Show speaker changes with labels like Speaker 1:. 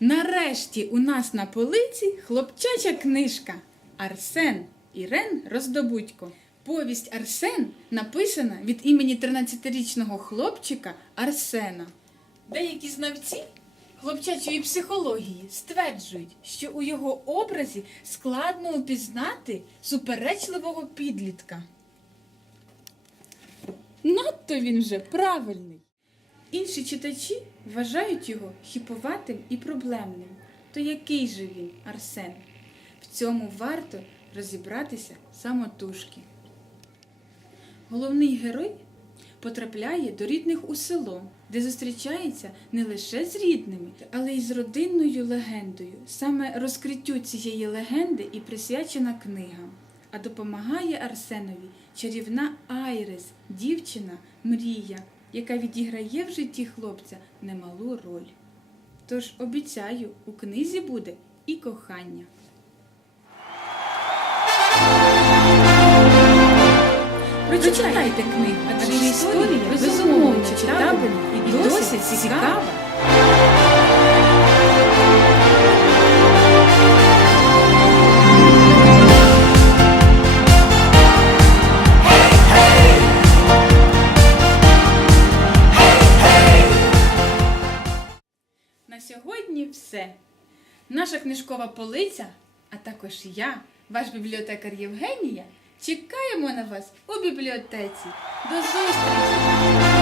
Speaker 1: Нарешті у нас на полиці хлопчача книжка Арсен Ірен Роздобудько. Повість Арсен написана від імені 13-річного хлопчика Арсена. Деякі знавці хлопчачої психології стверджують, що у його образі складно упізнати суперечливого підлітка. Надто він вже правильний. Інші читачі вважають його хіповатим і проблемним. То який же він, Арсен? В цьому варто розібратися самотужки. Головний герой потрапляє до рідних у село, де зустрічається не лише з рідними, але й з родинною легендою. Саме розкриттю цієї легенди і присвячена книга. А допомагає Арсенові чарівна Айрис, дівчина Мрія, яка відіграє в житті хлопця немалу роль. Тож обіцяю, у книзі буде і кохання. Прочитайте книгу, адже історія безумовно читабельна і досить цікава. На сьогодні все. Наша книжкова полиця, а також я, ваш бібліотекар Євгенія, чекаємо на вас у бібліотеці. До зустрічі!